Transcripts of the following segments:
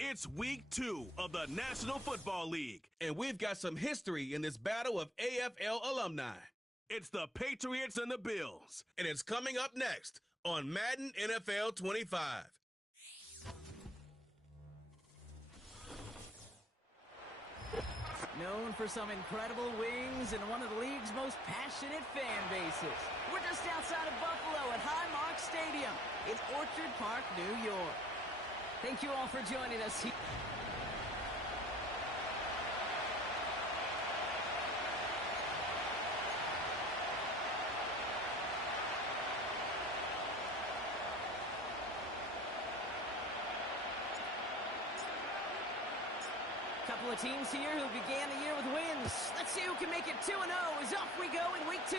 It's week 2 of the National Football League, and we've got some history in this battle of AFL alumni. It's the Patriots and the Bills, and it's coming up next on Madden NFL 25. Known for some incredible wings and one of the league's most passionate fan bases. We're just outside of Buffalo at Highmark Stadium in Orchard Park, New York. Thank you all for joining us here. Couple of teams here who began the year with wins. Let's see who can make it 2-0 as off we go in week 2.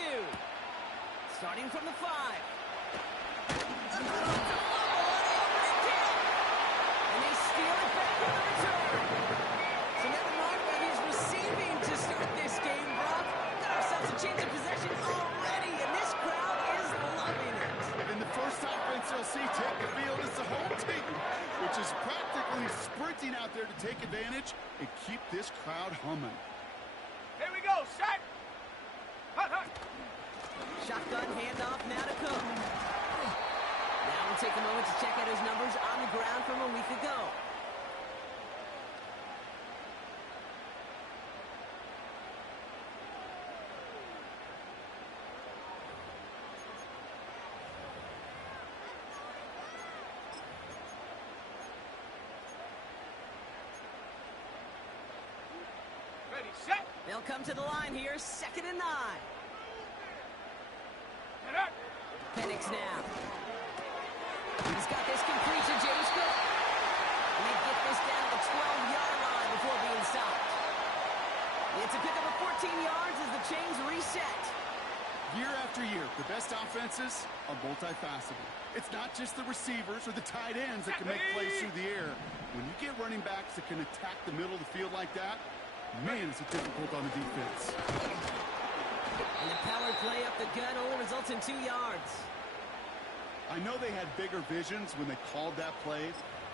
Starting from the 5. And they steal it back on the return. So never mind that he's receiving to start this game, Brock. Got ourselves a change of possession already, and this crowd is loving it. And the first offense you'll see take the field is the home team, which is practically sprinting out there to take advantage and keep this crowd humming. Here we go, set! Hut, hut! Shotgun handoff now to Cook. Now we'll take a moment to check out his numbers on the ground from a week ago. Ready, set! They'll come to the line here, 2nd and 9. Get up! Penix now. He's got this complete to James Cook. And they get this down to the 12-yard line before being stopped. It's a pickup of 14 yards as the chains reset. Year after year, the best offenses are multifaceted. It's not just the receivers or the tight ends that can make plays through the air. When you get running backs that can attack the middle of the field like that, man, is it difficult on the defense. And the power play up the gut only results in 2 yards. I know they had bigger visions when they called that play.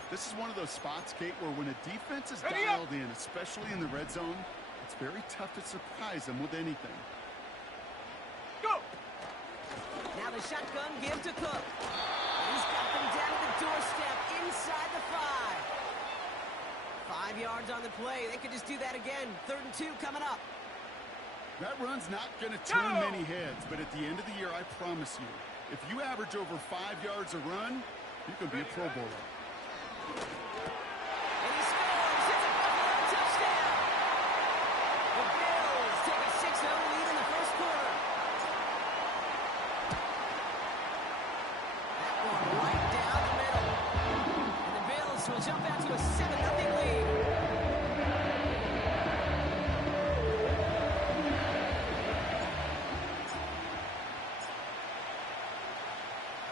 This is one of those spots, Kate, where when a defense is dialed in, especially in the red zone, it's very tough to surprise them with anything. Go! Now the shotgun give to Cook. He's got them down to the doorstep inside the 5. 5 yards on the play. They could just do that again. 3rd and 2 coming up. That run's not going to turn many heads, but at the end of the year, I promise you, if you average over 5 yards a run, you can be a Pro Bowler. And he scores! It's a Buffalo touchdown! The Bills take a 6-0 lead in the first quarter. That one right down the middle. And the Bills will jump out to a 7-0 lead.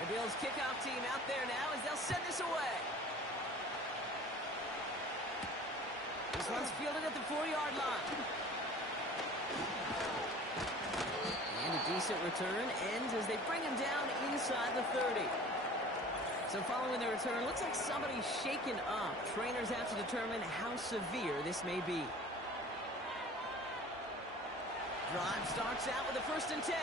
The Bills kickoff team out there now as they'll send this away. This one's fielded at the 4-yard line. And a decent return ends as they bring him down inside the 30. So following the return, looks like somebody's shaken up. Trainers have to determine how severe this may be. Drive starts out with a 1st and 10.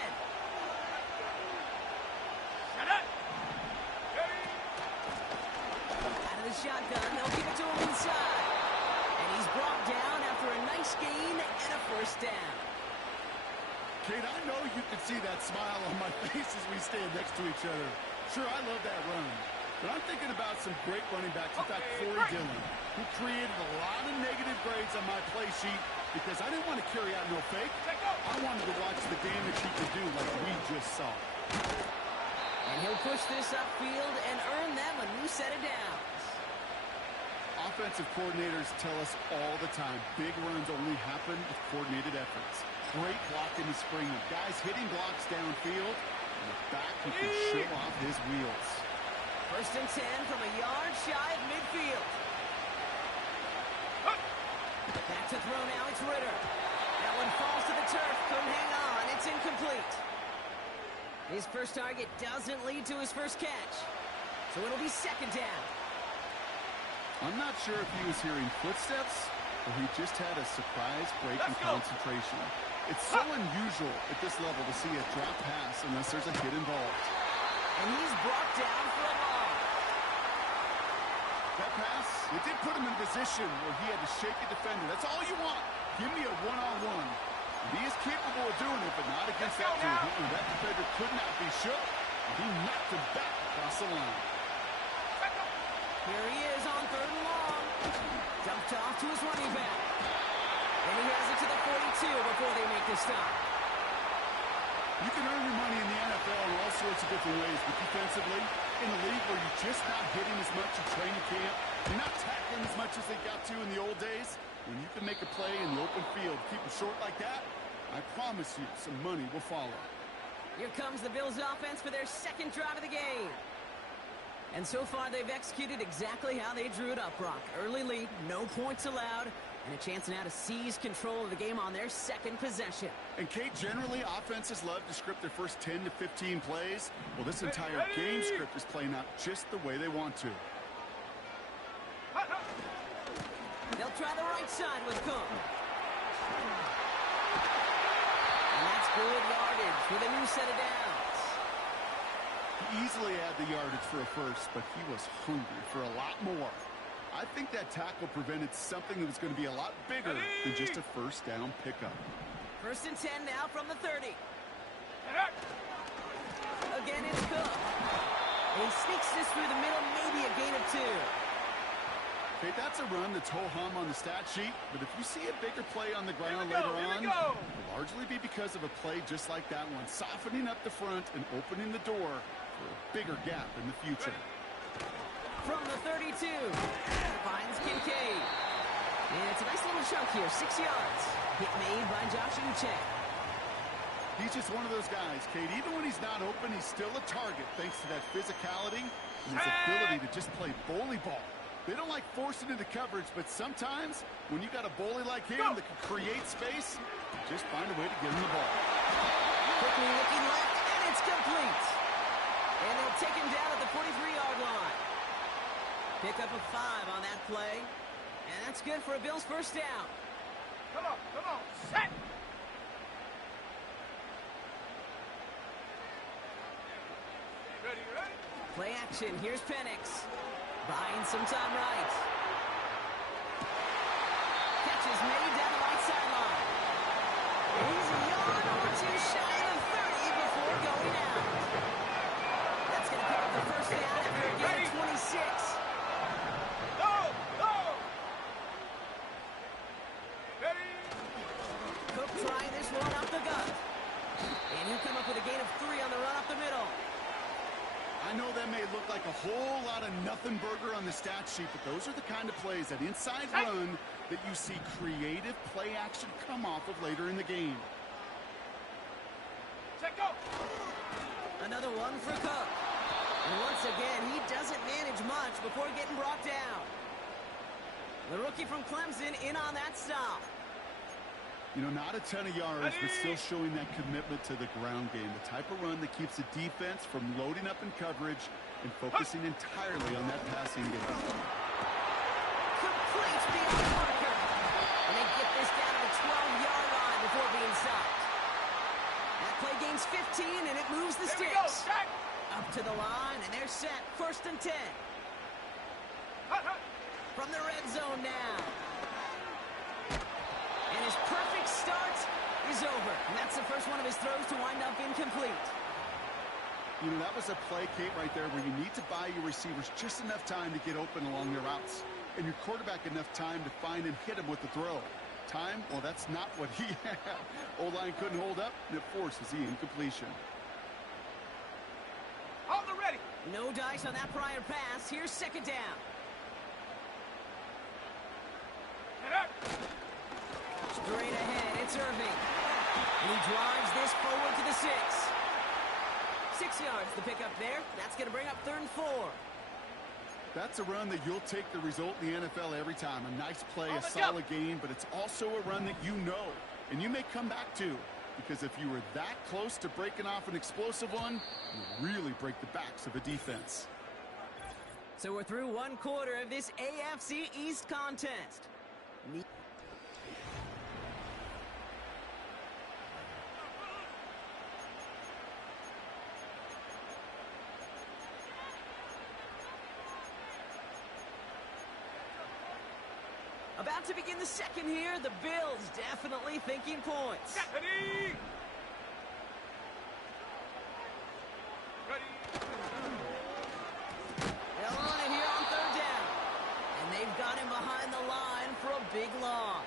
Out of the shotgun, they'll give it to him inside. And he's brought down after a nice gain and a 1st down. Kate, I know you can see that smile on my face as we stand next to each other. Sure, I love that run. But I'm thinking about some great running backs. In fact, Corey Dillon, who created a lot of negative grades on my play sheet because I didn't want to carry out no fake. I wanted to watch the damage he could do like we just saw. And he'll push this upfield and earn them a new set of downs. Offensive coordinators tell us all the time, big runs only happen with coordinated efforts. Great blocking and springing. Guys hitting blocks downfield, and the back who can show off his wheels. 1st and 10 from a yard shy of midfield. Back to throw now, it's Ritter. That one falls to the turf, couldn't hang on, it's incomplete. His first target doesn't lead to his first catch. So it'll be 2nd down. I'm not sure if he was hearing footsteps or he just had a surprise break in concentration. It's so unusual at this level to see a drop pass unless there's a hit involved. And he's brought down for a loss. That pass, it did put him in a position where he had to shake a defender. That's all you want. Give me a one-on-one. And he is capable of doing it, but not against that dude. That defender could not be shook. He knocked him back across the line. Here he is on 3rd and long. Dumped off to his running back. And he has it to the 42 before they make the stop. You can earn your money in the NFL in all sorts of different ways, but defensively, in a league where you're just not hitting as much in training camp, you're not tackling as much as they got to in the old days, when you can make a play in the open field, keep it short like that, I promise you some money will follow. Here comes the Bills offense for their 2nd drive of the game. And so far, they've executed exactly how they drew it up, Brock. Early lead, no points allowed, and a chance now to seize control of the game on their 2nd possession. And, Kate, generally, offenses love to script their first 10 to 15 plays. Well, this entire game script is playing out just the way they want to. They'll try the right side with Cook. And that's good yardage with a new set of downs. He easily had the yardage for a first, but he was hungry for a lot more. I think that tackle prevented something that was going to be a lot bigger than just a first down pickup. 1st and 10 now from the 30. Again, it's Cook. And he sneaks this through the middle, maybe a gain of 2. Okay, that's a run that's ho-hum on the stat sheet, but if you see a bigger play on the ground later on, it'll largely be because of a play just like that one, softening up the front and opening the door for a bigger gap in the future. From the 32, finds Kincaid. And it's a nice little chunk here, 6 yards. Hit made by Josh Uche. He's just one of those guys, Kate. Even when he's not open, he's still a target thanks to that physicality and his ability to just play bully ball. They don't like forcing into coverage, but sometimes when you got a bully like him that can create space, just find a way to get him the ball. Quickly looking left, and it's complete. And they'll take him down at the 43-yard line. Pick up a 5 on that play, and that's good for a Bills first down. Come on, set! Ready? Play action, here's Penix. Buying some time right. Catch is made down the right sideline. He's a yard or 2 shy of 30 before going out. That's going to pick up the first down after a gain of 26. Go! Ready? Cook trying this one up the gut. And he'll come up with a gain of 3 on the run up the middle. I know that may look like a whole lot of nothing burger on the stat sheet, but those are the kind of plays, that inside run, that you see creative play action come off of later in the game. Set, go! Another one for Cook. And once again, he doesn't manage much before getting brought down. The rookie from Clemson in on that stop. You know, not a ton of yards, but still showing that commitment to the ground game. The type of run that keeps the defense from loading up in coverage and focusing entirely on that passing game. Complete beyond Parker. And they get this down to the 12-yard line before being stopped. That play gains 15, and it moves the Here we go, sticks. set! Up to the line, and they're set. 1st and 10. From the red zone now. And his perfect start is over. And that's the first one of his throws to wind up incomplete. You know, that was a play, Kate, right there where you need to buy your receivers just enough time to get open along their routes. And your quarterback enough time to find and hit him with the throw. Time, well, that's not what he had. O-line couldn't hold up, and it forces the incompletion. Hold the ready! No dice on that prior pass. Here's 2nd down. Straight ahead, it's Irving. And he drives this forward to the 6. 6 yards to pick up there. That's going to bring up 3rd and 4. That's a run that you'll take the result in the NFL every time. A nice play, a solid game, but it's also a run that you know, and you may come back to, because if you were that close to breaking off an explosive one, you really break the backs of a defense. So we're through one quarter of this AFC East contest. About to begin the second here, the Bills definitely thinking points. Ready? Ready? They'll run it here on third down. And they've got him behind the line for a big loss.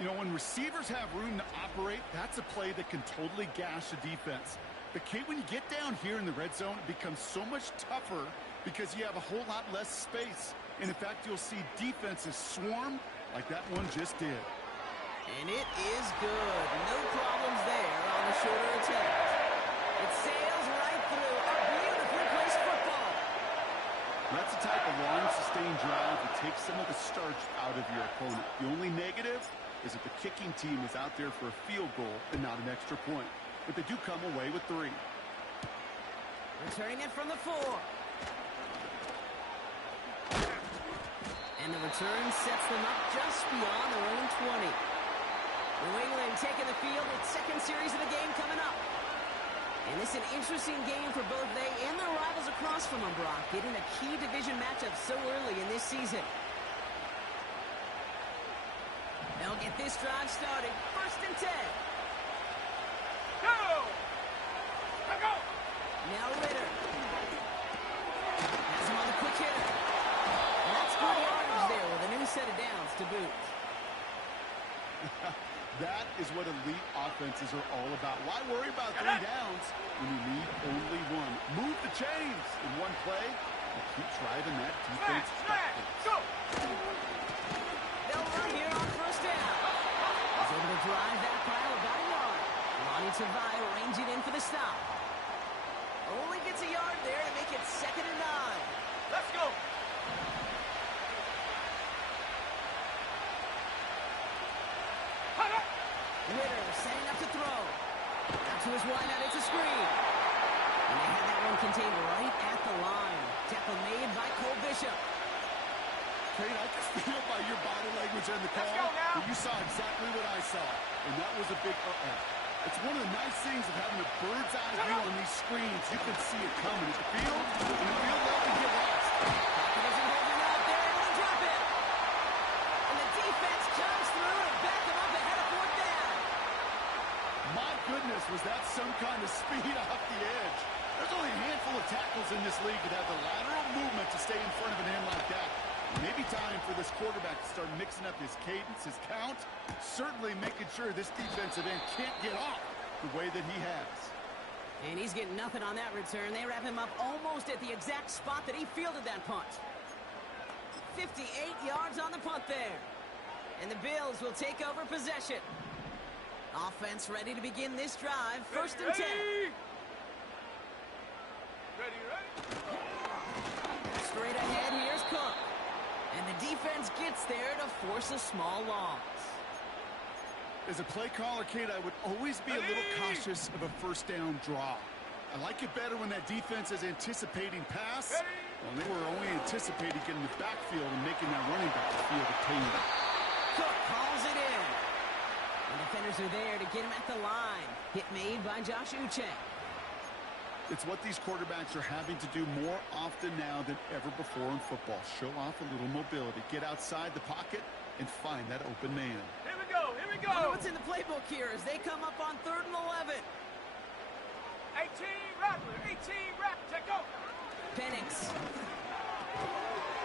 You know, when receivers have room to operate, that's a play that can totally gash a defense. But, Kate, when you get down here in the red zone, it becomes so much tougher because you have a whole lot less space. And, in fact, you'll see defenses swarm like that one just did. And it is good. No problems there on the shorter attempt. It sails right through a beautifully placed football. That's the type of long, sustained drive that takes some of the starch out of your opponent. The only negative is that the kicking team is out there for a field goal and not an extra point. But they do come away with 3. Returning it from the 4. And the return sets them up just beyond their own 20. New England taking the field with second series of the game coming up. And this is an interesting game for both they and their rivals across from them, Brock, getting a key division matchup so early in this season. They'll get this drive started. 1st and 10. Go! Go! Now Ritter. Has him on the quick hitter. And that's good yardage there with a new set of downs to boot. That is what elite offenses are all about. Why worry about 3 downs when you need only 1? Move the chains in one play and keep driving that defense backwards. Go! They'll run here on 1st down. He's able to drive that pile about a yard. Lonnie Tavai ranging in for the stop. Only gets a yard there to make it 2nd and 9. Let's go! Ritter setting up to throw. Out to his wideout, it's a screen. And they had that one contained right at the line. Tackle made by Cole Bishop. Kate, I can feel by your body language and the call that you saw exactly what I saw. And that was a big uh-oh. It's one of the nice things of having a bird's eye view on these screens. You can see it coming at the field, and the field left to get lost. Pocket isn't holding out. They're able to drop it. And the defense comes through to back them up ahead of 4th down. My goodness, was that some kind of speed off the edge. There's only a handful of tackles in this league that have the lateral movement to stay in front of an end like that. Maybe time for this quarterback to start mixing up his cadence, his count, certainly making sure this defensive end can't get off the way that he has. And he's getting nothing on that return. They wrap him up almost at the exact spot that he fielded that punt. 58 yards on the punt there. And the Bills will take over possession. Offense ready to begin this drive. 1st and 10. Ready? Straight ahead, here's Cook. And the defense gets there to force a small loss. As a play caller, Kate, I would always be a little cautious of a 1st down draw. I like it better when that defense is anticipating pass. Well, they were only anticipating getting the backfield and making that running back feel the pain. Cook calls it in. The defenders are there to get him at the line. Hit made by Josh Uche. It's what these quarterbacks are having to do more often now than ever before in football. Show off a little mobility. Get outside the pocket and find that open man. Here we go! Here we go! Wonder what's in the playbook here as they come up on 3rd and 11. 18 Rattler! 18 Rattler! Take go! Penix.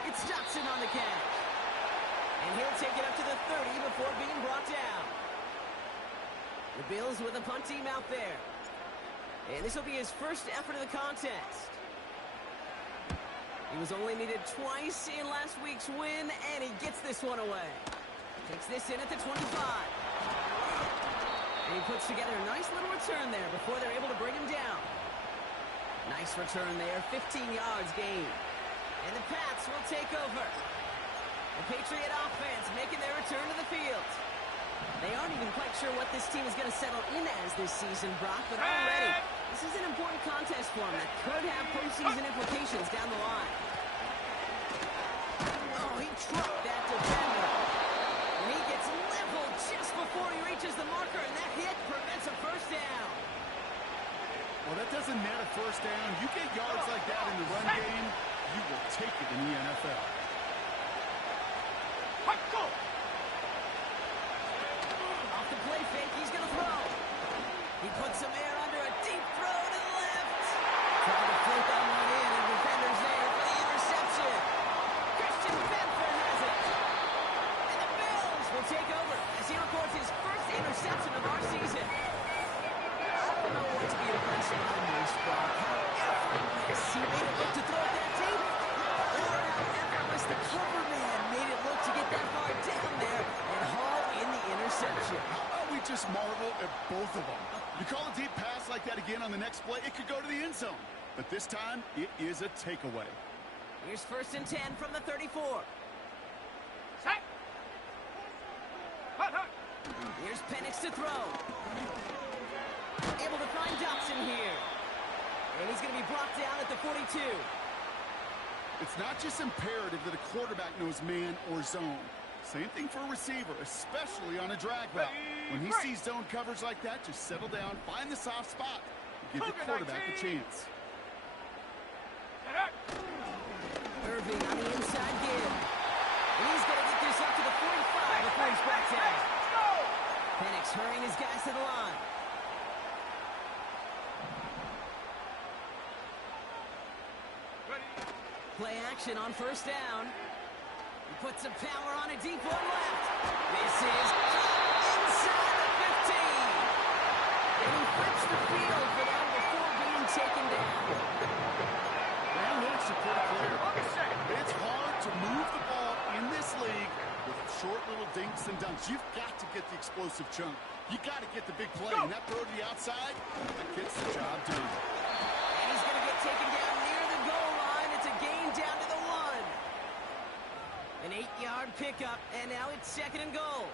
It's Johnson on the catch. And he'll take it up to the 30 before being brought down. The Bills with a punt team out there. And this will be his first effort of the contest. He was only needed twice in last week's win, and he gets this one away. Takes this in at the 25. And he puts together a nice little return there before they're able to bring him down. Nice return there, 15 yards gained. And the Pats will take over. The Patriot offense making their return to the field. They aren't even quite sure what this team is going to settle in as this season, Brock, but already, this is an important contest for them that could have postseason implications down the line. Oh, he trucked that defender. And he gets leveled just before he reaches the marker, and that hit prevents a first down. Well, that doesn't net a first down. You get yards like that in the run game, you will take it in the NFL. Off the play fake, he's going to throw. He puts some air under a deep throw to the left. Trying to float that one in, and defender's there for the interception. Christian Benford has it. And the Bills will take over as he records his first interception of our season. I don't know what's be impressive on this, Brock. How effortless he made it look to throw it that deep, or how effortless the cover man made it look to get that far down there and haul in the interception. How about we just marvel at both of them? You call a deep pass like that again on the next play, it could go to the end zone. But this time, it is a takeaway. Here's 1st and 10 from the 34. Set. Hut, hut. Here's Penix to throw. Able to find Dobson here. And he's going to be brought down at the 42. It's not just imperative that a quarterback knows man or zone. Same thing for a receiver, especially on a drag route. When he sees zone coverage like that, just settle down, find the soft spot, and give the quarterback a chance. Irving on the inside give. And he's going to get this up to the 45 before he's brought down. Penix hurrying his guys to the line. Play action on 1st down. He puts some power on a deep one left. This is inside the 15. And he flips the field for that before being taken down. Well, looks a pretty clear. It's hard to move the ball in this league with short little dinks and dunks. You've got to get the explosive chunk. You got to get the big play. And that throw to the outside, that gets the job done. And he's going to get taken down near the goal line. It's a gain down to the 1. An 8-yard pickup, and now it's 2nd and goal.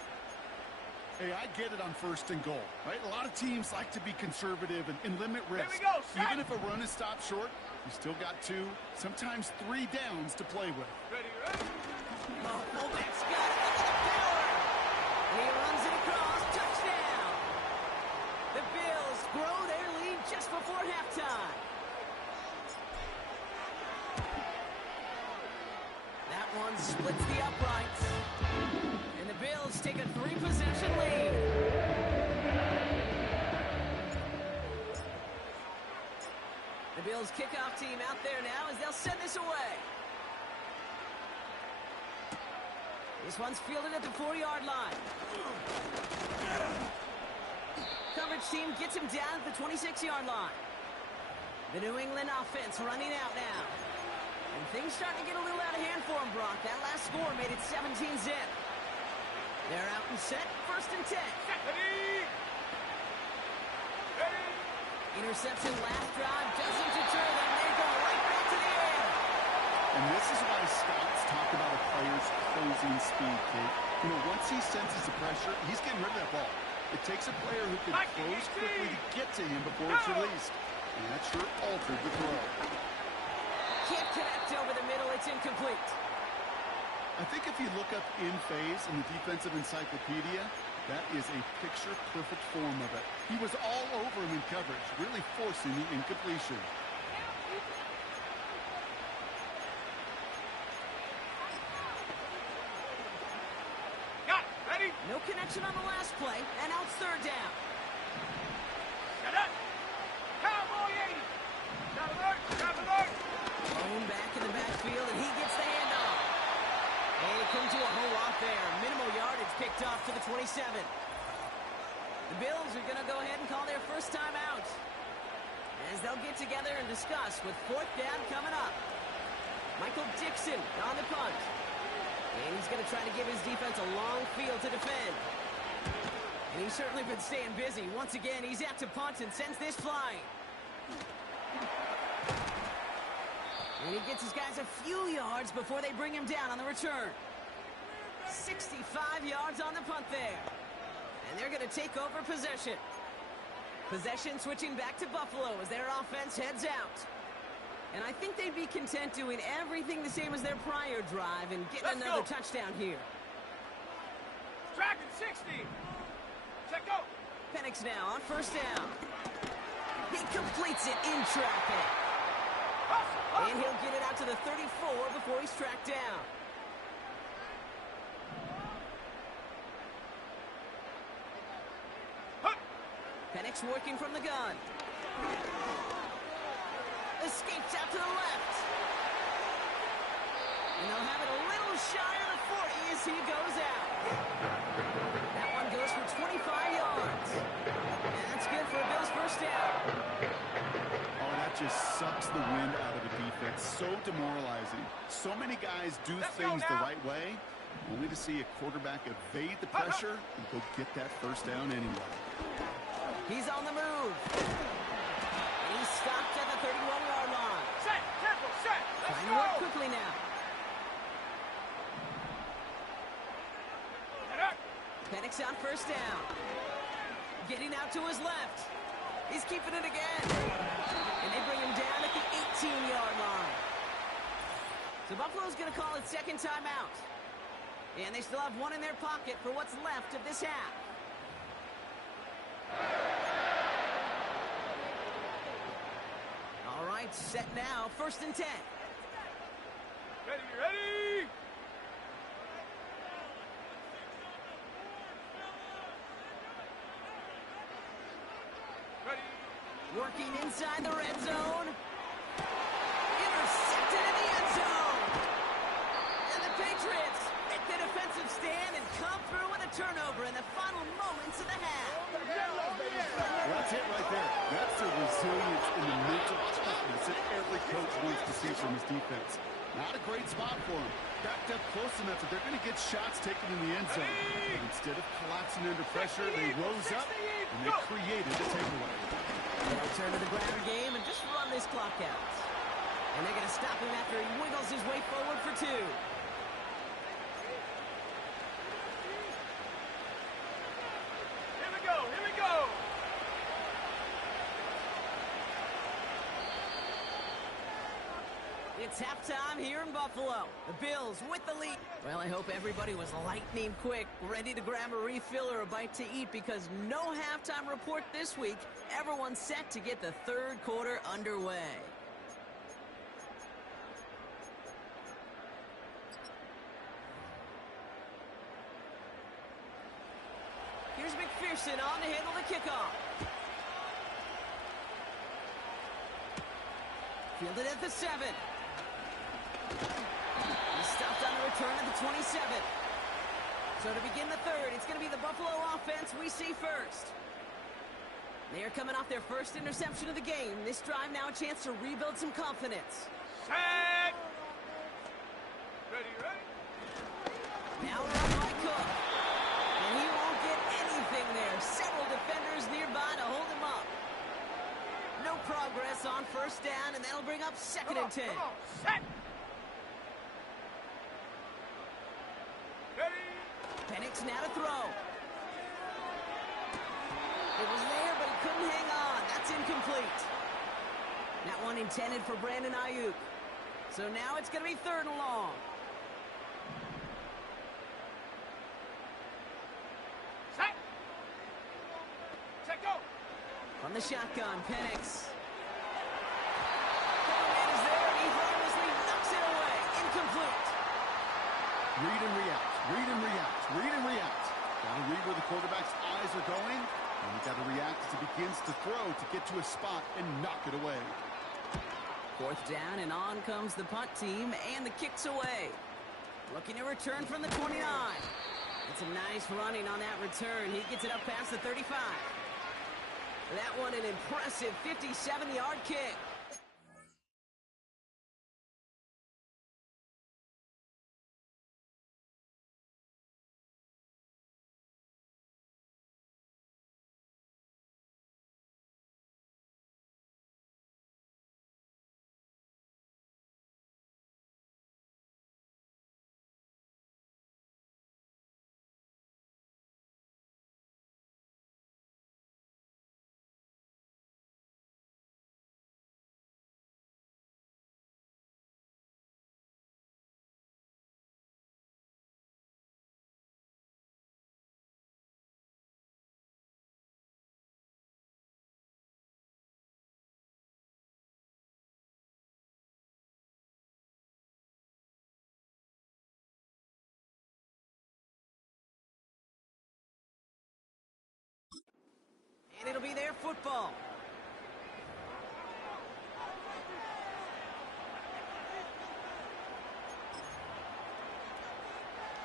Hey, I get it on 1st and goal, right? A lot of teams like to be conservative and limit risk. Here we go, even if a run is stopped short, you still got 2, sometimes 3 downs to play with. Ready, ready. Oh, fullback's got it. Look at the power. And he runs it across. Touchdown. The Bills grow their lead just before halftime. That one splits the uprights. And the Bills take a 3-possession lead. The Bills kickoff team out there now as they'll send this away. This one's fielded at the 4-yard line. Coverage team gets him down at the 26-yard line. The New England offense running out now. And things starting to get a little out of hand for him, Brock. That last score made it 17-zip. They're out and set, 1st and 10. Ready. Ready. Interception last drive doesn't deter them. They go right back to the air. And this is why scouts talk about a player's closing speed, Kate. You know, once he senses the pressure, he's getting rid of that ball. It takes a player who can close quickly to get to him before it's released. And that sure altered the throw. Can't connect over the middle. It's incomplete. I think if you look up in phase in the defensive encyclopedia, that is a picture-perfect form of it. He was all over him in coverage, really forcing the incompletion. Got it. Ready. No connection on the last play, and now it's 3rd down. Set up. Cowboy 80. Got alert. Got alert. Thrown back in the backfield, and he gets the handoff. And he comes to a whole lot there. Minimal yardage picked off to the 27. The Bills are going to go ahead and call their first time out as they'll get together and discuss with 4th down coming up. Michael Dixon on the punt. And he's going to try to give his defense a long field to defend. And he's certainly been staying busy. Once again, he's out to punt and sends this flying. And he gets his guys a few yards before they bring him down on the return. 65 yards on the punt there. going to take over possession. Possession switching back to Buffalo as their offense heads out. And I think they'd be content doing everything the same as their prior drive and getting another touchdown here. Dragon 60. Check go. Penix now on first down. He completes it in traffic. And he'll get it out to the 34 before he's tracked down. Penix working from the gun. Escapes out to the left. And they'll have it a little shy of the 40 as he goes out. That one goes for 25 yards. And that's good for a Bills first down. Oh, that just sucks the wind out of the defense. So demoralizing. So many guys do things the right way, only to see a quarterback evade the pressure and go get that first down anyway. He's on the move. And he's stopped at the 31-yard line. Set, tempo, set. Let's Trying to go. work quickly now. Penix on first down. Getting out to his left. He's keeping it again. And they bring him down at the 18-yard line. So Buffalo's going to call it second timeout. And they still have one in their pocket for what's left of this half. All right, set now. First and 10. Ready, ready. Ready. Working inside the red zone. Intercepted in the end zone. And the Patriots make the defensive stand and come through with a turnover in the final moments of the half. Well, that's it right there. That's the resilience and the mental toughness that every coach wants to see from his defense. Not a great spot for him. Backed up close enough that they're going to get shots taken in the end zone. But instead of collapsing under pressure, they rose up and they created the takeaway. They'll return to the ground game and just run this clock out. And they're going to stop him after he wiggles his way forward for two. Here we go, here we go. It's halftime here in Buffalo. The Bills with the lead. Well, I hope everybody was lightning quick, ready to grab a refill or a bite to eat because no halftime report this week. Everyone's set to get the third quarter underway. Here's McPherson on to handle the kickoff. Fielded at the 7. He's stopped on the return at the 27. So to begin the third, it's going to be the Buffalo offense we see first. They are coming off their first interception of the game. This drive now a chance to rebuild some confidence. Set. Ready, ready. Now run by Cook. And he won't get anything there. Several defenders nearby to hold him up. No progress on first down, and that'll bring up second and 10. Come on, set. Ready. Penix now to throw. It was there, but he couldn't hang on. That's incomplete. That one intended for Brandon Ayuk. So now it's going to be third and long. Set. Check go. From the shotgun, Penix. Coverman is there, and he harmlessly knocks it away. Incomplete. Read and react, read and react, read and react. Got to read where the quarterback's eyes are going, and you got to react as he begins to throw to get to a spot and knock it away. Fourth down, and on comes the punt team, and the kick's away. Looking to return from the 29. It's a nice running on that return. He gets it up past the 35. That one an impressive 57-yard kick. football.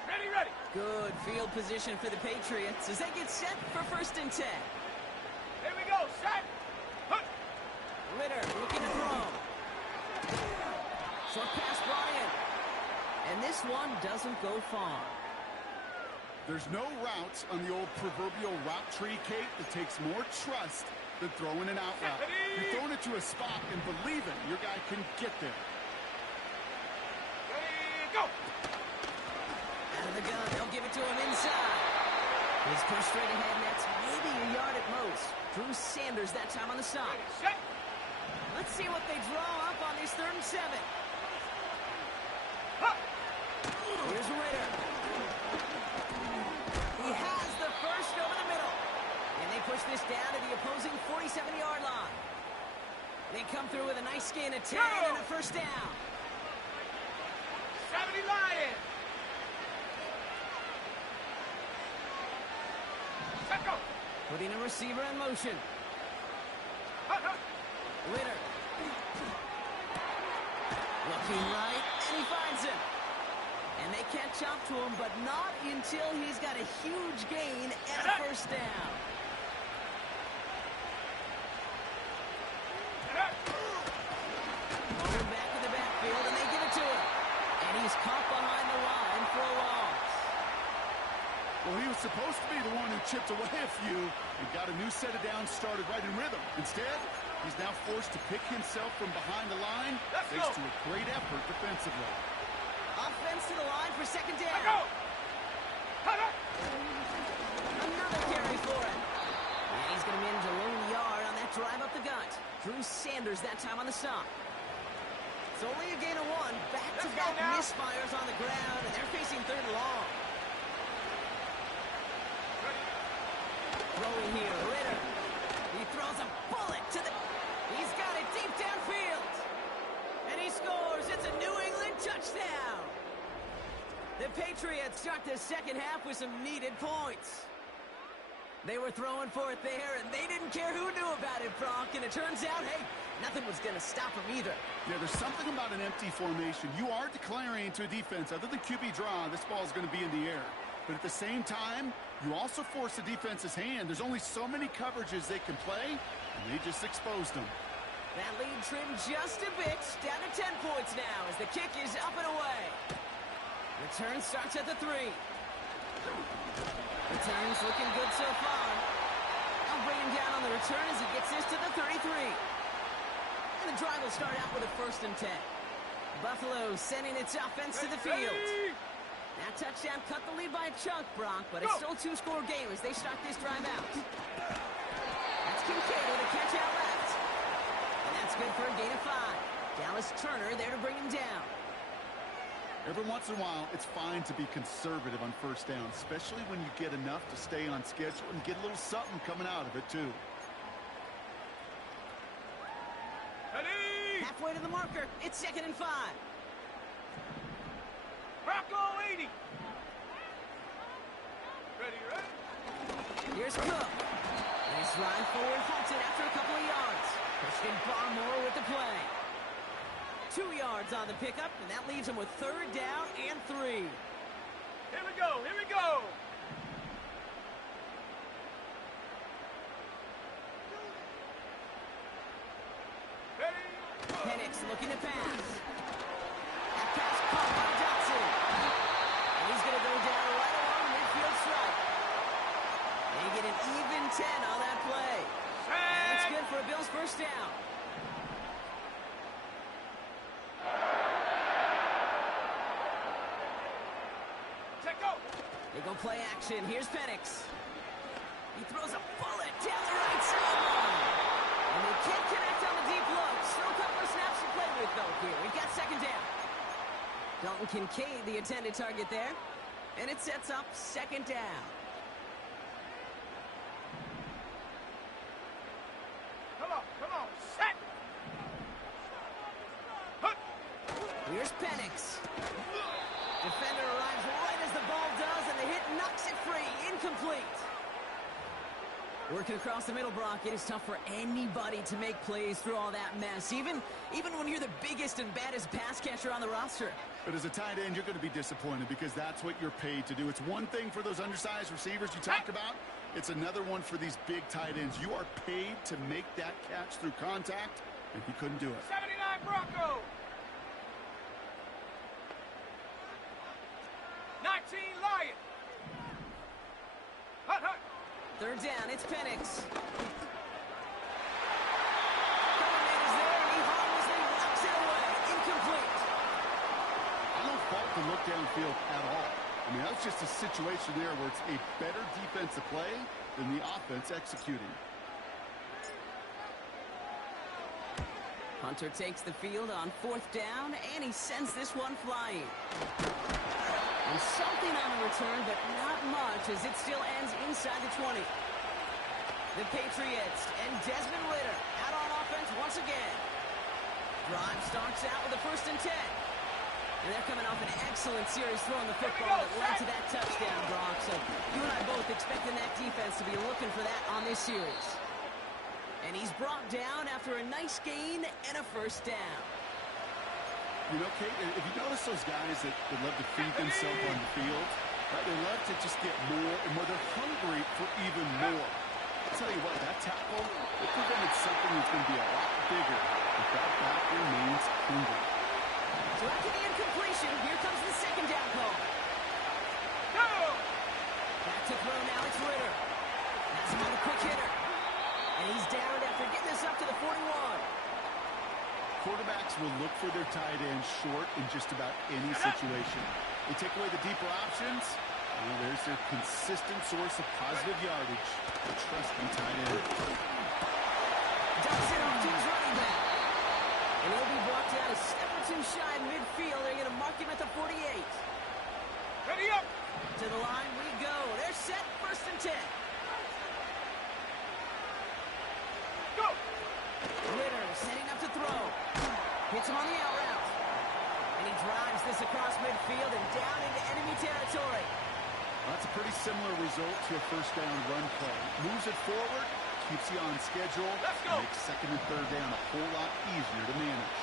Ready, ready. Good field position for the Patriots as they get set for 1st and 10. Here we go, set. Hunt. Ritter looking to throw. Short pass brought in. And this one doesn't go far. There's no routes on the old proverbial route tree, Kate, that takes more trust than throwing an out route. You're throwing it to a spot and believing your guy can get there. Ready, go. Out of the gun, they'll give it to him inside. His push straight ahead, and that's maybe a yard at most. Drew Sanders that time on the stop. Ready, set. Let's see what they draw up on this 3rd and 7. Hunt. Here's Ritter. He has the first over the middle. And they push this down to the opposing 47-yard line. They come through with a nice gain of 10 and a 1st down. 70 Lions. Set, go. Putting a receiver in motion. Hunt, hunt. Ritter. Looking right, and he finds him. And they catch up to him, but not until he's got a huge gain and a 1st down. Moving back in the backfield, and they give it to him. And he's caught behind the line for a loss. Well, he was supposed to be the one who chipped away a few and got a new set of downs started right in rhythm. Instead, he's now forced to pick himself from behind the line, thanks to a great effort defensively. Offense to the line for 2nd Let down. go. Hunt, hunt. Another carry for him. And he's going to manage a lone yard on that drive up the gut. Drew Sanders that time on the stop. It's only a gain of 1. Back-to-back Let's go now. misfires on the ground, and they're facing 3rd and long. Throwing here, Ritter. He throws a bullet to the... He's got it deep downfield. And he scores. It's a New England touchdown. The Patriots start the 2nd half with some needed points. They were throwing for it there, and they didn't care who knew about it, Brock. And it turns out, hey, nothing was going to stop them either. Yeah, there's something about an empty formation. You are declaring to a defense, other than QB draw, this ball is going to be in the air. But at the same time, you also force the defense's hand. There's only so many coverages they can play, and they just exposed them. That lead trimmed just a bit, down to 10 points now as the kick is up and away. Return starts at the 3. Return's looking good so far. I'll bring him down on the return as he gets this to the 33. And the drive will start out with a 1st and 10. Buffalo sending its offense to the field. That touchdown cut the lead by a chunk, Brock, but it's still a 2-score game as they start this drive out. That's Kincaid with a catch out left. And that's good for a gain of 5. Dallas Turner there to bring him down. Every once in a while, it's fine to be conservative on 1st down, especially when you get enough to stay on schedule and get a little something coming out of it, too. Ready. Halfway to the marker, it's 2nd and 5. Rocco 80. Ready, ready. Here's Cook. Nice run forward, halted after a couple of yards. Christian Barmore with the play. 2 yards on the pickup, and that leaves him with 3rd down and 3. Here we go, here we go. Ready. Penix looking to pass. That pass caught by Johnson. And he's going to go down right along the midfield stripe. They get an even 10 on that play. That's good for a Bills 1st down. Check go. They go play action. Here's Penix. He throws a bullet down the right sideline. And they can't connect on the deep look. Still a couple of snaps to play with, though, here. We've got 2nd down. Dalton Kincaid, the intended target there. And it sets up 2nd down. Come on, set. Hunt. Here's Penix. Defender arrives right as the ball does, and the hit knocks it free. Incomplete. Working across the middle, Brock, it is tough for anybody to make plays through all that mess, even when you're the biggest and baddest pass catcher on the roster. But as a tight end, you're going to be disappointed because that's what you're paid to do. It's one thing for those undersized receivers you talked about. It's another one for these big tight ends. You are paid to make that catch through contact, and he couldn't do it. 79 Broncos. 19 Lions. Hut, hut. Third down, it's Penix. Coverman is there, and he harmlessly knocks it away. Incomplete. I don't fault the look downfield at all. I mean, that's just a situation there where it's a better defensive play than the offense executing. Hunter takes the field on fourth down, and he sends this one flying. And something on the return, but not much, as it still ends inside the 20. The Patriots and Desmond Ritter out on offense once again. Drive starts out with a 1st and 10. And they're coming off an excellent series throwing the football that led to that touchdown, Brock. So you and I both expecting that defense to be looking for that on this series. And he's brought down after a nice gain and a 1st down. You know, Kate, if you notice those guys that love to feed themselves on the field, right, they love to just get more and more. They're hungry for even more. I'll tell you what, that tackle, it prevented something that's going to be a lot bigger if that back remains hungry. So after the incompletion, here comes the 2nd down call. Go! Back to throw now, it's Ritter. Has him on the quick hitter. And he's down after getting this up to the 41. Quarterbacks will look for their tight end short in just about any situation. They take away the deeper options. Well, there's their consistent source of positive yardage. The trusty tight end. Dumps it off to his running back. And he'll be brought down a step or two shy of midfield. They're going to mark him at the 48. Ready up! To the line we go. They're set, 1st and 10. Go! Ritter setting up to throw. Hits him on the out route. And he drives this across midfield and down into enemy territory. That's a pretty similar result to a 1st down run play. Moves it forward, keeps you on schedule, Let's go. makes 2nd and 3rd down a whole lot easier to manage.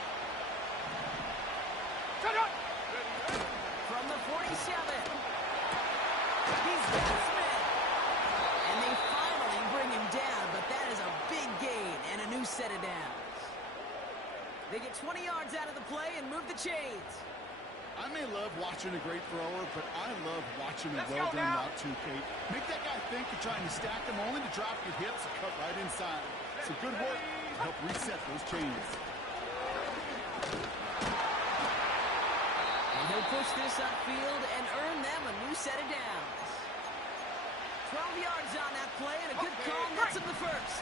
Shut up! From the 47. He's got Smith. And they finally bring him down, but that is a big gain and a new set of downs. They get 20 yards out of the play and move the chains. I may love watching a great thrower, but I love watching a Let's well-done go now. route too, Kate. Make that guy think you're trying to stack them only to drop your hips and cut right inside. Some good work to help reset those chains. And he'll push this upfield and earn them a new set of downs. 12 yards on that play and a good call nets him the 1st.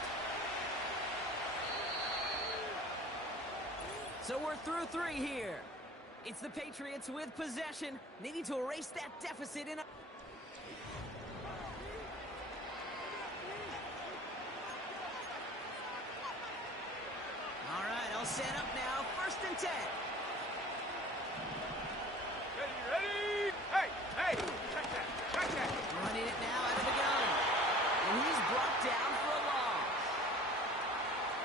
So we're through 3 here. It's the Patriots with possession, needing to erase that deficit in a... All right, all set up now. 1st and 10. Ready! Hey! Hey! Check that! Check that! Running it now out of the gun. And he's brought down for a loss.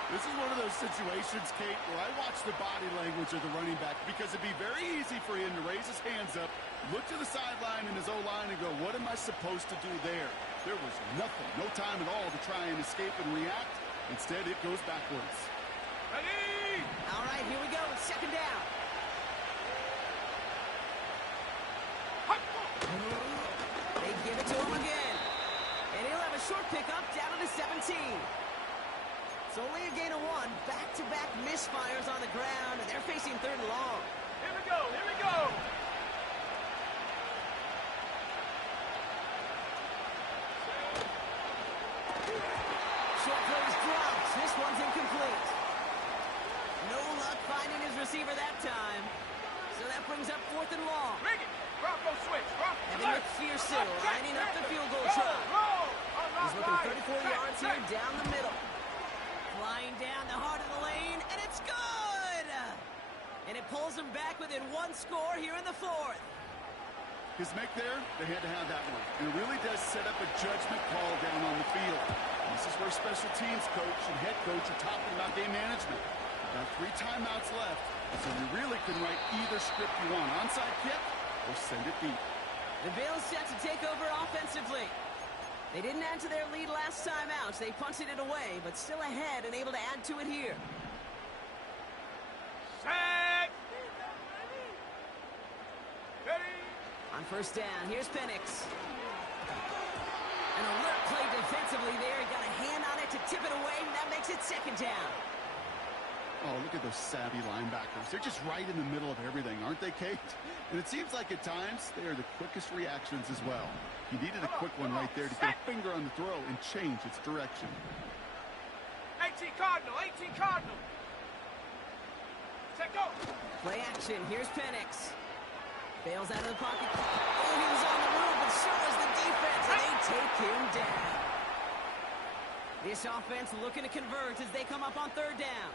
This is one of those situations, Kate, where I watch the body language of the running back because it'd be very easy for him to raise his hands up, look to the sideline in his O-line and go, what am I supposed to do there? There was nothing, no time at all to try and escape and react. Instead, it goes backwards. Ready! All right, here we go. It's 2nd down. They give it to him again. And he'll have a short pickup down to the 17. It's only a gain of 1. Back-to-back misfires on the ground, and they're facing 3rd and long. Here we go! Here we go! Short throws drops. This one's incomplete. No luck finding his receiver that time. So that brings up 4th and long. Rig it! Bronco switch! Bronco Evan McPherson lining up the field goal try. He's looking 34 yards here down the middle. Flying down the heart of the lane, and it's good! And it pulls him back within 1 score here in the 4th. His make there, they had to have that one. And it really does set up a judgment call down on the field. This is where special teams coach and head coach are talking about game management. You've got 3 timeouts left, so you really can write either script you want. Onside kick or send it deep. The Bills set to take over offensively. They didn't add to their lead last time out. They punted it away, but still ahead and able to add to it here. Set. Ready. On first down, here's Penix. An alert play defensively there. He got a hand on it to tip it away, and that makes it second down. Oh, look at those savvy linebackers. They're just right in the middle of everything, aren't they, Kate? And it seems like at times they are the quickest reactions as well. He needed a quick one right there to get a finger on the throw and change its direction. 18 Cardinal, 18 Cardinal. Take go. Play action, here's Penix. Bails out of the pocket. Oh, he was on the move, but so was the defense, and they take him down. This offense looking to convert as they come up on third down.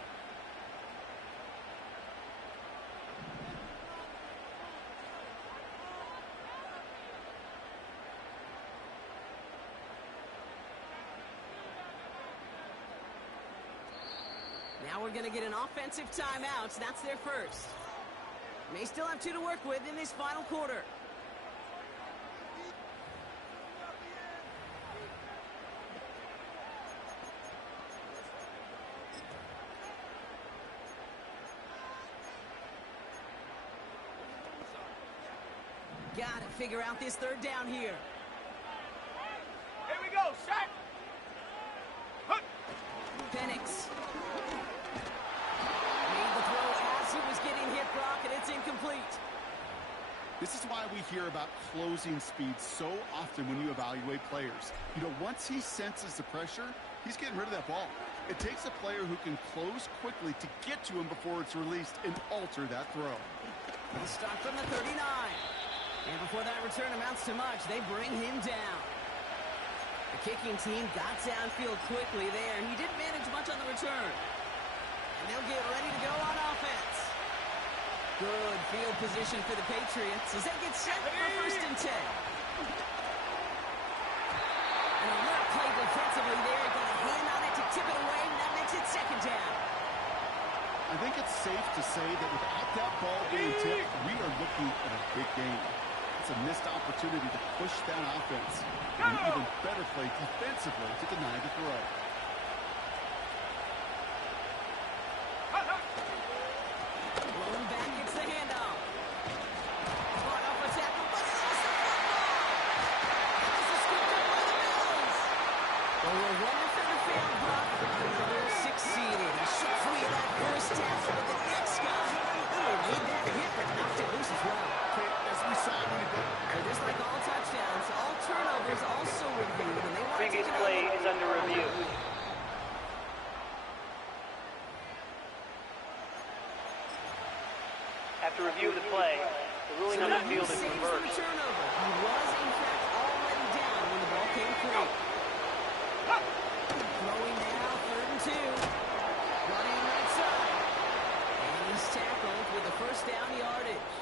Now we're going to get an offensive timeout. That's their first. May still have 2 to work with in this final quarter. Got to figure out this third down here. Here we go, set. Penix. Made the throw as he was getting hit, Brock, and it's incomplete. This is why we hear about closing speed so often when you evaluate players. You know, once he senses the pressure, he's getting rid of that ball. It takes a player who can close quickly to get to him before it's released and alter that throw. He'll start from the 39. And before that return amounts to much, they bring him down. The kicking team got downfield quickly there. He didn't manage much on the return. And they'll get ready to go on offense. Good field position for the Patriots as they get set for first and 10. An alert play defensively there. Got a hand on it to tip it away, and that makes it second down. I think it's safe to say that without that ball being tipped, we are looking at a big game. It's a missed opportunity to push that offense. And an even better play defensively to deny the throw. Rolling back gets the handoff. Brought off a tackle, but he lost the football. And this is scooped up by the Bills. Well, we're running for the field, Brock. Another succeeded. He shook free of that first tackle, but the next guy, made that hit, but knocked it loose as well. As we saw when he did. So just like all touchdowns, all turnovers also reviewed, and they want to take Previous it play over. is under review. After review of the play, the ruling on the field is saves reversed. the turnover. He was, in fact, already down when the ball came through. Throwing now, 3rd and 2. Running right side. And he's tackled with the first down yardage.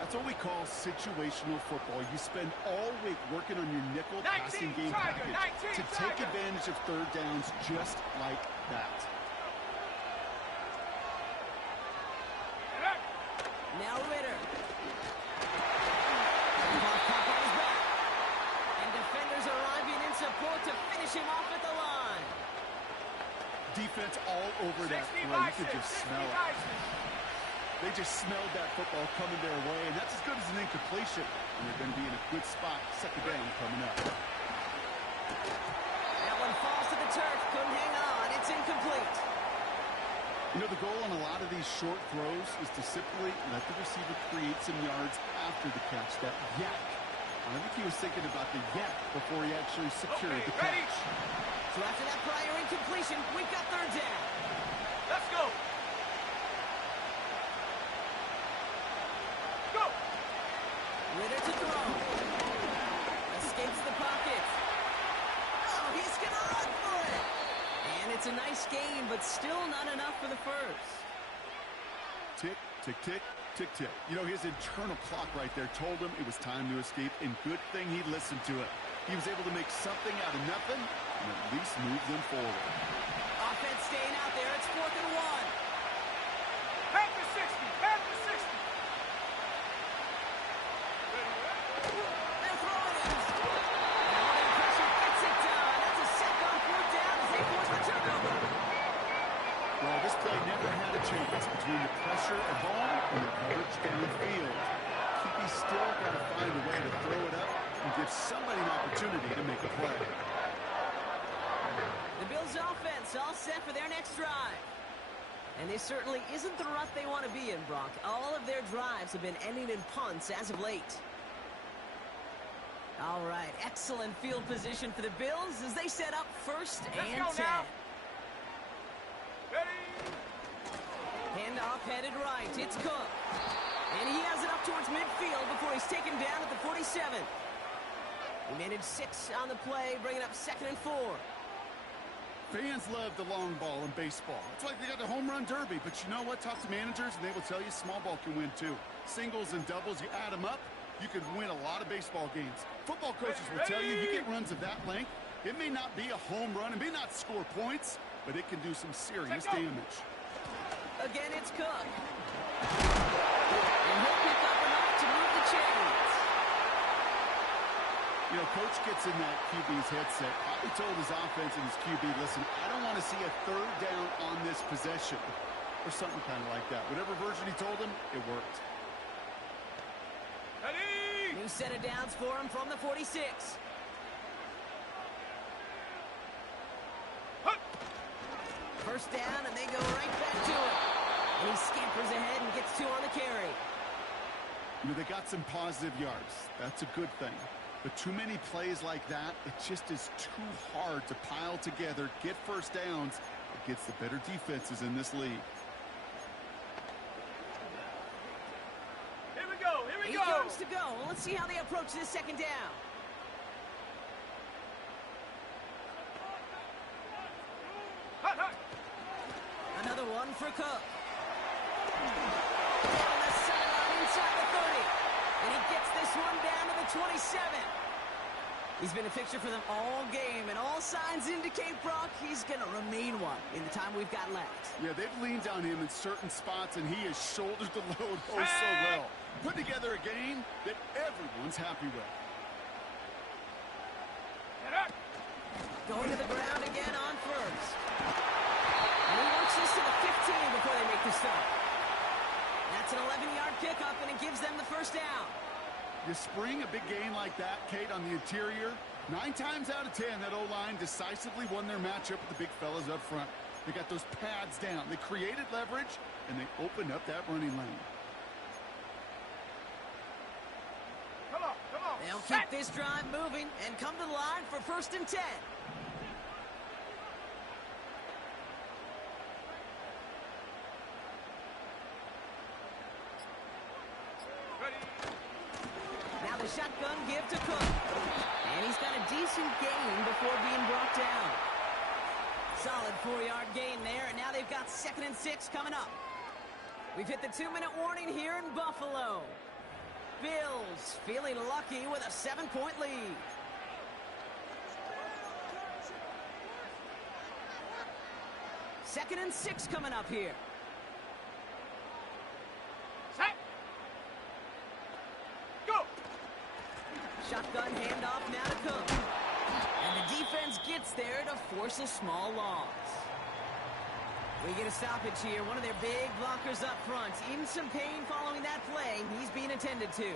That's what we call situational football. You spend all week working on your nickel passing game package to take advantage of third downs just like that. Now Ritter. Caught on his back. And defenders arriving in support to finish him off at the line. Defense all over that throw. You could just smell it. They just smelled that football coming their way, and that's as good as an incompletion. And they're going to be in a good spot, second down coming up. That one falls to the turf. Couldn't hang on. It's incomplete. You know, the goal on a lot of these short throws is to simply let the receiver create some yards after the catch, that yak. I think he was thinking about the yak before he actually secured the catch. So after that prior incompletion, we've got third down. Let's go. Go. Ritter to throw. Escapes the pocket. Oh, he's going to run for it. And it's a nice gain, but still not enough for the first. Tick, tick, tick. Tick-tick. You know, his internal clock right there told him it was time to escape, and good thing he listened to it. He was able to make something out of nothing and at least move them forward. Offense staying out there. It's 4th and 1. Half the 60. Half the 60. They're throwing it. Now holding pressure gets it done. That's a sack on 4th down as they force the turnover. Well, this play never had a chance between the pressure at home and the coverage downfield. Keepy's still got to find a way to throw it up and give somebody an opportunity to make a play. The Bills' offense all set for their next drive. And this certainly isn't the rut they want to be in, Brock. All of their drives have been ending in punts as of late. All right, excellent field position for the Bills as they set up 1st and 10. Now. Ready? Handoff headed right. It's Cook. And he has it up towards midfield before he's taken down at the 47. He managed 6 on the play, bringing up 2nd and 4. Fans love the long ball in baseball. It's like they got the home run derby, but you know what? Talk to managers, and they will tell you small ball can win too. Singles and doubles, you add them up, you can win a lot of baseball games. Football coaches will tell you get runs of that length. It may not be a home run, it may not score points, but it can do some serious damage. Again, it's Cook. And he'll pick up enough to move the chains. You know, coach gets in that QB's headset. Probably told his offense and his QB, listen, I don't want to see a 3rd down on this possession. Or something kind of like that. Whatever version he told him, it worked. Ready? New set of downs for him from the 46. First down, and they go right back to it. And he scampers ahead and gets 2 on the carry. You know, they got some positive yards. That's a good thing. But too many plays like that, it just is too hard to pile together, get first downs against the better defenses in this league. Here we go. Here we 8 go. yards to go. Let's see how they approach this 2nd down. Hut, hut. Another one for Cook. Down the sideline inside the 30. And he gets this one down to the 27. He's been a fixture for them all game, and all signs indicate, Brock, he's going to remain one in the time we've got left. Yeah, they've leaned on him in certain spots, and he has shouldered the load oh so well. Put together a game that everyone's happy with. Get up. Going to the ground again on 1st. And he works this to the 15 before they make the stop. That's an 11-yard pickup, and it gives them the 1st down. You spring a big gain like that, Kate, on the interior, 9 times out of 10, that O-line decisively won their matchup with the big fellas up front. They got those pads down. They created leverage, and they opened up that running lane. Come on, come on. They'll keep this drive moving and come to the line for 1st and 10. Shotgun give to Cook. And he's got a decent gain before being brought down. Solid 4-yard gain there, and now they've got 2nd and 6 coming up. We've hit the 2-minute warning here in Buffalo. Bills feeling lucky with a 7-point lead. Second and 6 coming up here. Set. Go. Shotgun handoff now to Cook. And the defense gets there to force a small loss. We get a stoppage here. One of their big blockers up front. In some pain following that play. He's being attended to.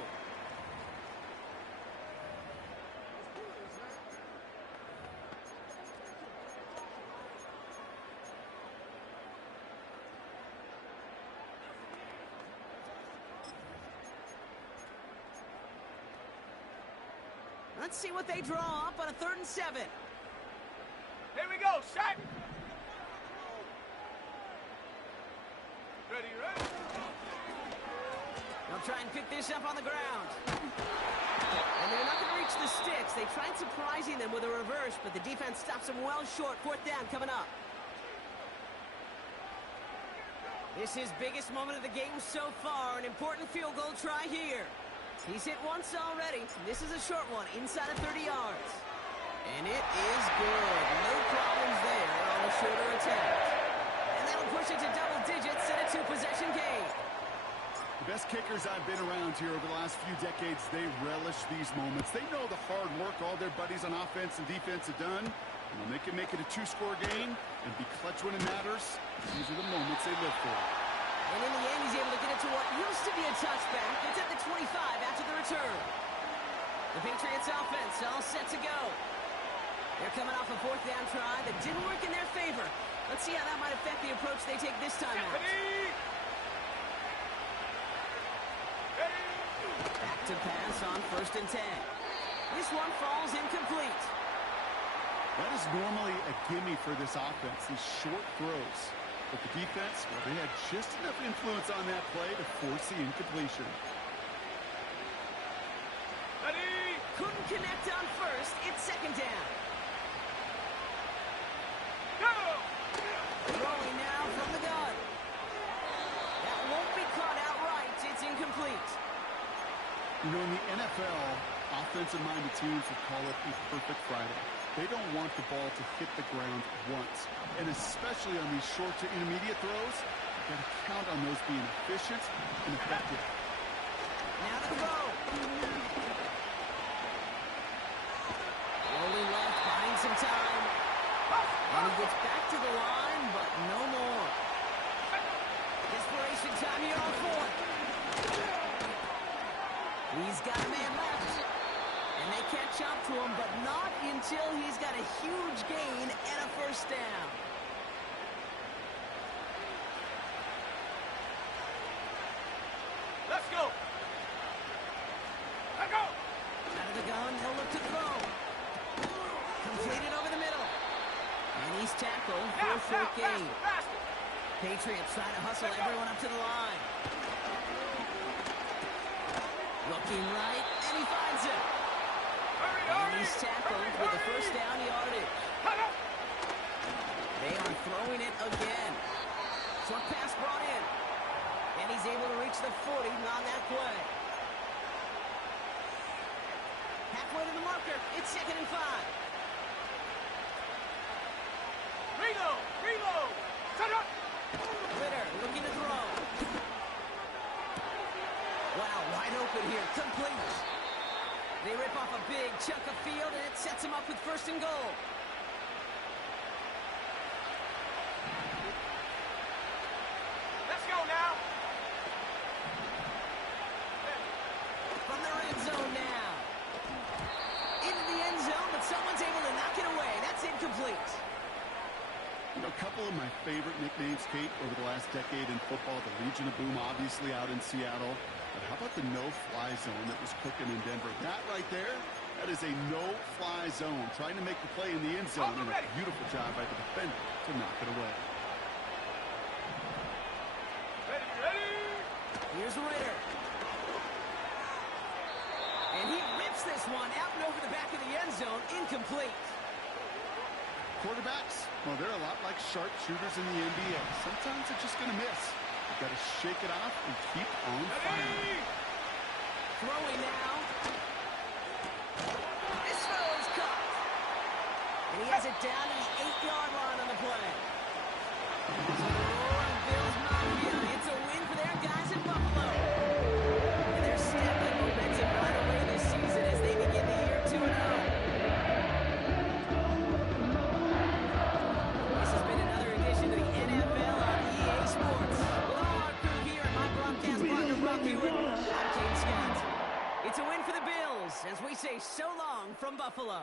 Let's see what they draw up on a 3rd and 7. Here we go, shot. Ready, ready. They'll try and pick this up on the ground. And they're not going to reach the sticks. They tried surprising them with a reverse, but the defense stops them well short. 4th down coming up. This is biggest moment of the game so far. An important field goal try here. He's hit once already. This is a short one, inside of 30 yards. And it is good. No problems there on the shorter attempt. And that'll push it to double digits in a two-possession game. The best kickers I've been around here over the last few decades, they relish these moments. They know the hard work all their buddies on offense and defense have done. And when they can make it a two-score game and be clutch when it matters, these are the moments they live for. And in the end, he's able to get it to what used to be a touchback. It's at the 25 after the return. The Patriots offense all set to go. They're coming off a fourth down try that didn't work in their favor. Let's see how that might affect the approach they take this time out. Back to pass on 1st and 10. This one falls incomplete. That is normally a gimme for this offense, these short throws. But the defense, well, they had just enough influence on that play to force the incompletion. Couldn't connect on 1st. It's 2nd down. Throwing now from the gun. That won't be caught outright. It's incomplete. You know, in the NFL, offensive-minded teams would call it a perfect Friday. They don't want the ball to hit the ground once. And especially on these short to intermediate throws, you've got to count on those being efficient and effective. Now to throw. Rolling left, buying some time. And he gets back to the line, but no more. Desperation time here on 4th. He's got a man left. And they catch up to him, but not until he's got a huge gain and a 1st down. Let's go. Let go. Out of the gun, he'll look to throw. Completed over the middle. And he's tackled for a short gain. Faster. Patriots trying to hustle everyone up to the line. Looking right, and he finds it. And he's tackled with the 1st down yardage. They are throwing it again. Short pass brought in. And he's able to reach the 40 on that play. Halfway to the marker. It's 2nd and 5. Reload. Set up. Ritter looking to throw. Wow, wide open here. Complete. They rip off a big chunk of field, and it sets them up with 1st and goal. Let's go now. From their end zone now. Into the end zone, but someone's able to knock it away. That's incomplete. You know, a couple of my favorite nicknames, Kate, over the last decade in football. The Legion of Boom, obviously, out in Seattle. But how about the no-fly zone that was cooking in Denver? That right there, that is a no-fly zone. Trying to make the play in the end zone, and a beautiful job by the defender to knock it away. Ready. Here's Ritter. And he rips this one out and over the back of the end zone. Incomplete. Quarterbacks, well, they're a lot like sharpshooters in the NBA. Sometimes they're just going to miss. You've got to shake it off and keep on firing. Throwing now. This throw is caught. And he has it down to the 8-yard line on the play. So the roaring Bills Mafia, it's a win for their guys in Buffalo. And they're stepping momentum right away this season as they begin the year 2-0. This has been another edition of the NFL on EA Sports. With all our crew here and my broadcast partner, Rob Hewitt, I'm James Scott. It's a win for the Bills as we say so long from Buffalo.